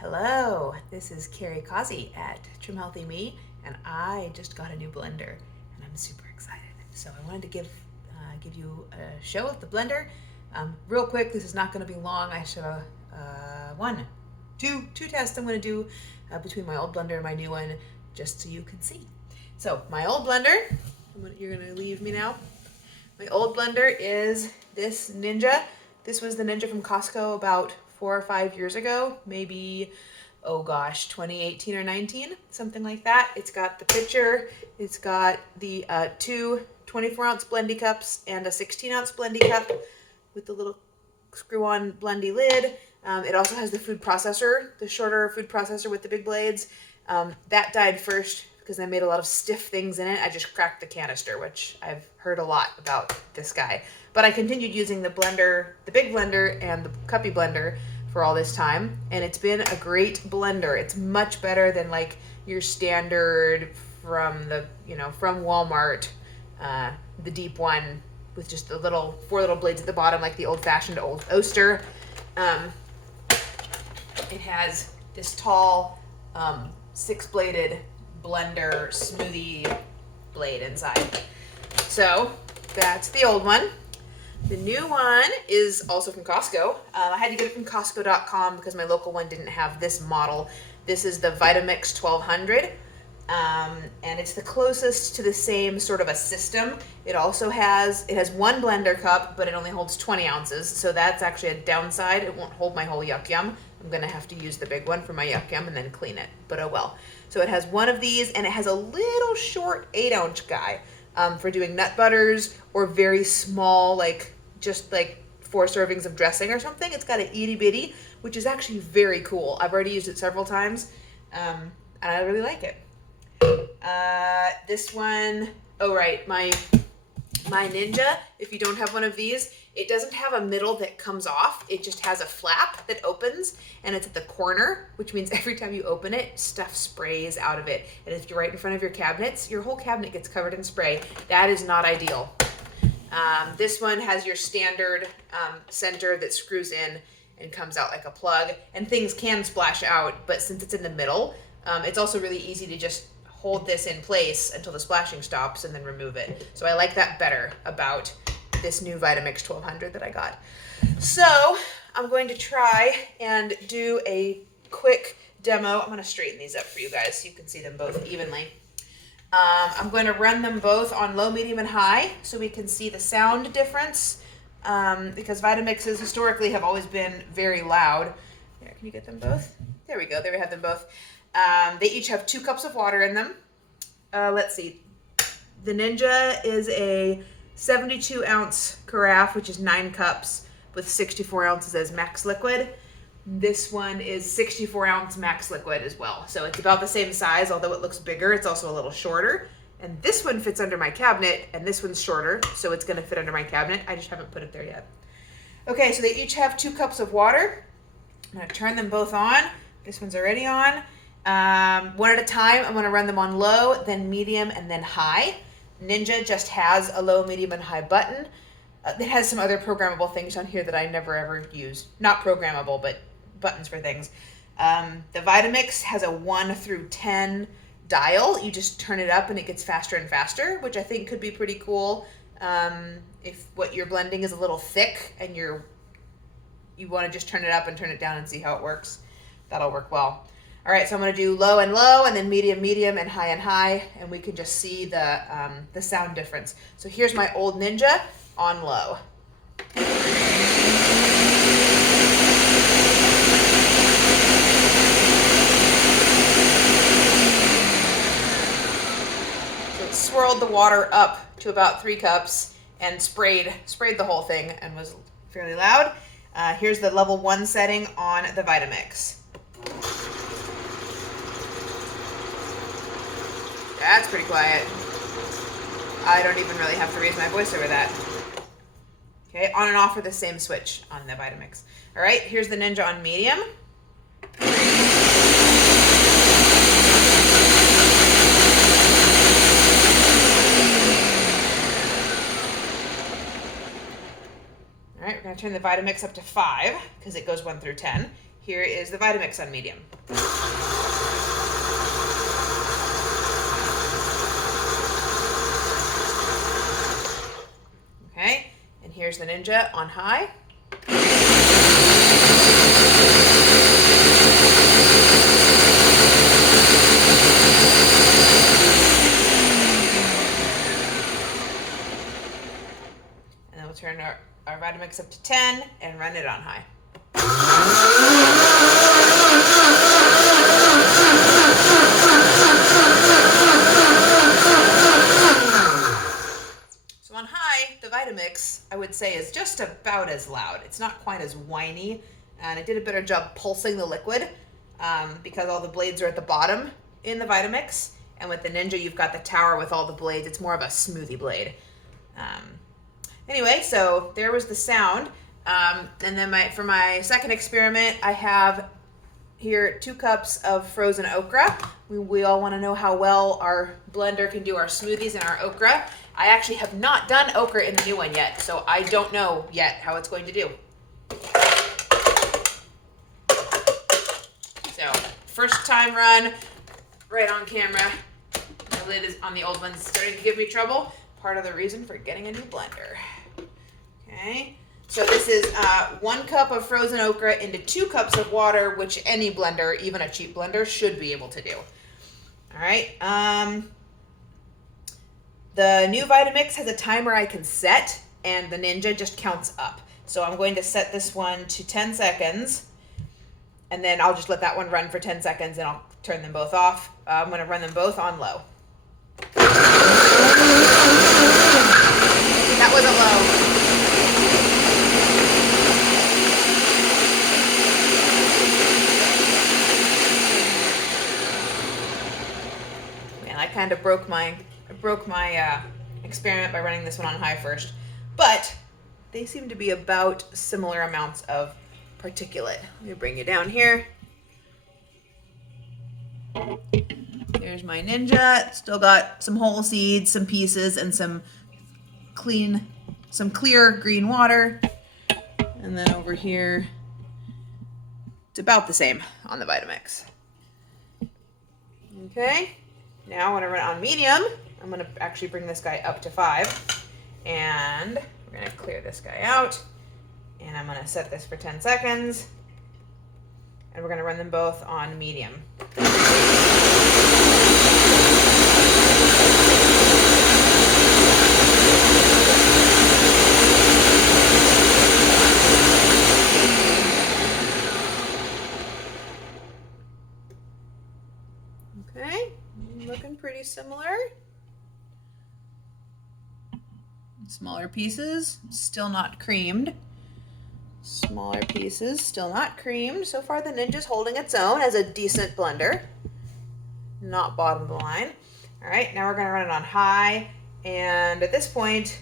Hello, this is Carrie Causey at Trim Healthy Me, and I just got a new blender, and I'm super excited. So I wanted to give you a show of the blender. Real quick, this is not going to be long. I show two tests I'm going to do between my old blender and my new one, just so you can see. So my old blender, you're going to leave me now. My old blender is this Ninja. This was the Ninja from Costco about 4 or 5 years ago, maybe, 2018 or 19, something like that. It's got the pitcher, it's got the two 24-ounce blendy cups and a 16-ounce blendy cup with the little screw-on blendy lid. It also has the food processor, the shorter food processor with the big blades. That died first because I made a lot of stiff things in it. I just cracked the canister, which I've heard a lot about this guy. But I continued using the blender, the big blender and the cuppy blender for all this time, and it's been a great blender. It's much better than like your standard from from Walmart, the deep one with just the four little blades at the bottom, like the old-fashioned old Oster. It has this tall, six-bladed blender smoothie blade inside. So that's the old one. The new one is also from Costco. I had to get it from Costco.com because my local one didn't have this model. This is the Vitamix 1200, and it's the closest to the same sort of a system. It has one blender cup, but it only holds 20 ounces, so that's actually a downside. It won't hold my whole Yuck Yum. I'm going to have to use the big one for my Yuck Yum and then clean it, but oh well. So it has one of these, and it has a little short 8-ounce guy for doing nut butters or very small, just 4 servings of dressing or something. It's got an itty bitty, which is actually very cool. I've already used it several times, and I really like it. This one, my Ninja, if you don't have one of these, it doesn't have a middle that comes off. It just has a flap that opens, and it's at the corner, which means every time you open it, stuff sprays out of it. And if you're right in front of your cabinets, your whole cabinet gets covered in spray. That is not ideal. This one has your standard center that screws in and comes out like a plug, and things can splash out, but since it's in the middle, it's also really easy to just hold this in place until the splashing stops and then remove it. So I like that better about this new Vitamix 1200 that I got. So I'm going to try and do a quick demo. I'm going to straighten these up for you guys so you can see them both evenly. I'm going to run them both on low, medium, and high so we can see the sound difference, because Vitamixes historically have always been very loud. There, can you get them both? There we go. There we have them both. They each have 2 cups of water in them. Let's see. The Ninja is a 72-ounce carafe, which is 9 cups with 64 ounces as max liquid. This one is 64-ounce max liquid as well. So it's about the same size, although it looks bigger. It's also a little shorter. And this one fits under my cabinet, and this one's shorter, so it's going to fit under my cabinet. I just haven't put it there yet. Okay, so they each have 2 cups of water. I'm going to turn them both on. This one's already on. One at a time, I'm going to run them on low, then medium, and then high. Ninja just has a low, medium, and high button. It has some other programmable things on here that I never ever use. Not programmable, but buttons for things. The Vitamix has a 1 through 10 dial. You just turn it up and it gets faster and faster, which I think could be pretty cool. If what you're blending is a little thick and you want to just turn it up and turn it down and see how it works, that'll work well. All right, so I'm going to do low, and then medium, medium, and high, and we can just see the sound difference. So here's my old Ninja on low. So it swirled the water up to about 3 cups and sprayed the whole thing and was fairly loud. Here's the level 1 setting on the Vitamix. That's pretty quiet. I don't even really have to raise my voice over that. Okay, on and off are the same switch on the Vitamix. All right, here's the Ninja on medium. All right, we're gonna turn the Vitamix up to 5 because it goes 1 through 10. here is the Vitamix on medium. Okay, and here's the Ninja on high. And then we'll turn our Vitamix up to 10 and run it on high. So on high, the Vitamix, I would say, is just about as loud. It's not quite as whiny, and it did a better job pulsing the liquid because all the blades are at the bottom in the Vitamix, and with the Ninja, you've got the tower with all the blades. It's more of a smoothie blade. Anyway, so there was the sound. And then for my second experiment, I have here 2 cups of frozen okra. We all want to know how well our blender can do our smoothies and our okra. I actually have not done okra in the new one yet, so I don't know yet how it's going to do. So, first time run, right on camera. My lid is on the old one starting to give me trouble. Part of the reason for getting a new blender. Okay, so this is 1 cup of frozen okra into 2 cups of water, which any blender, even a cheap blender, should be able to do. All right, the new Vitamix has a timer I can set, and the Ninja just counts up. So I'm going to set this one to 10 seconds, and then I'll just let that one run for 10 seconds, and I'll turn them both off. I'm going to run them both on low. That wasn't low. Man, I kind of broke my experiment by running this one on high first, but they seem to be about similar amounts of particulate. Let me bring you down here. There's my Ninja. It's still got some whole seeds, some pieces, and some clear green water. And then over here, it's about the same on the Vitamix. Okay, now when I run it on medium, I'm gonna actually bring this guy up to 5. And we're gonna clear this guy out. And I'm gonna set this for 10 seconds. And we're gonna run them both on medium. Okay, looking pretty similar. Smaller pieces, still not creamed. Smaller pieces, still not creamed. So far the Ninja's holding its own as a decent blender. Not bottom of the line. All right, now we're gonna run it on high. And at this point,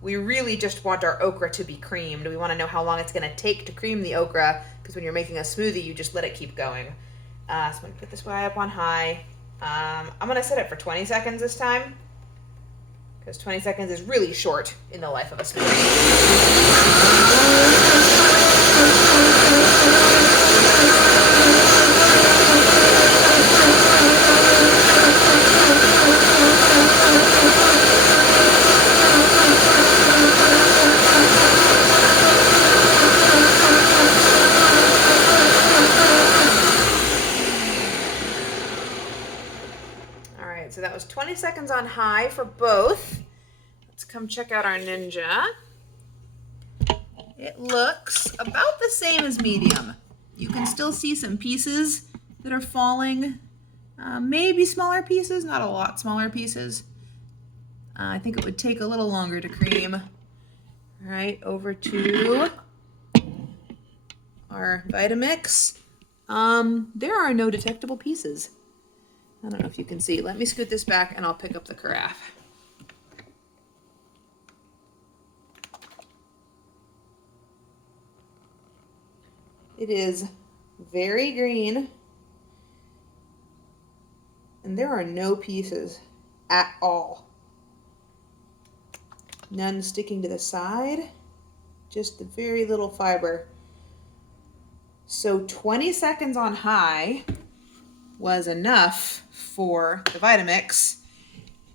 we really just want our okra to be creamed. We wanna know how long it's gonna take to cream the okra, because when you're making a smoothie, you just let it keep going. So I'm gonna put this guy up on high. I'm gonna set it for 20 seconds this time, because 20 seconds is really short in the life of a smoothie. So that was 20 seconds on high for both. Let's come check out our Ninja. It looks about the same as medium. You can still see some pieces that are falling. Maybe smaller pieces, not a lot smaller pieces. I think it would take a little longer to cream. All right, over to our Vitamix. There are no detectable pieces. I don't know if you can see. Let me scoot this back and I'll pick up the carafe. It is very green, and there are no pieces at all. None sticking to the side, just the very little fiber So 20 seconds on high was enough for the Vitamix,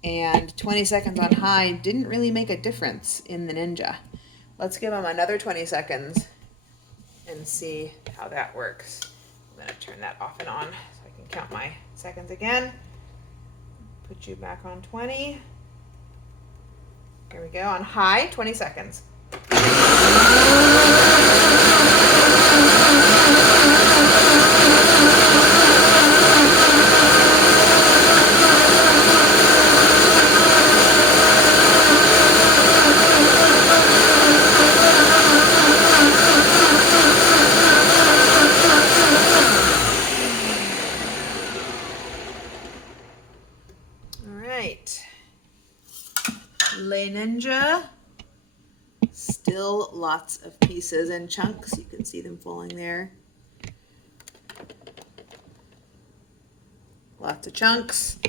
and 20 seconds on high didn't really make a difference in the Ninja. Let's give them another 20 seconds and see how that works. I'm gonna turn that off and on so I can count my seconds again. Put you back on 20. Here we go, on high, 20 seconds. Le Ninja, still lots of pieces and chunks. You can see them falling there. Lots of chunks.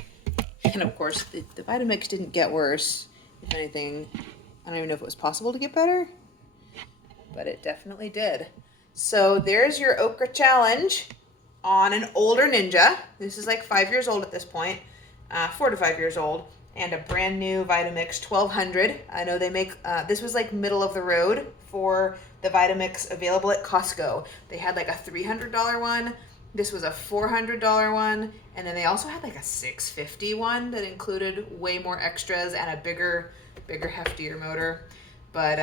And of course, the Vitamix didn't get worse. If anything, I don't even know if it was possible to get better, but it definitely did. So there's your Okra challenge on an older Ninja. This is like 5 years old at this point, 4 to 5 years old. And a brand new Vitamix 1200. I know they make, this was like middle of the road for the Vitamix available at Costco. They had like a $300 one. This was a $400 one. And then they also had like a $650 one that included way more extras and a bigger, heftier motor. But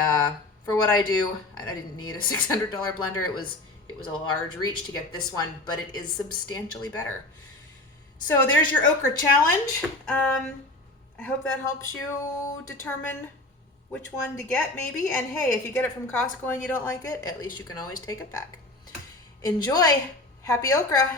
for what I do, I didn't need a $600 blender. It was a large reach to get this one, but it is substantially better. So there's your Okra challenge. I hope that helps you determine which one to get, maybe. And hey, if you get it from Costco and you don't like it, at least you can always take it back. Enjoy! Happy Okra!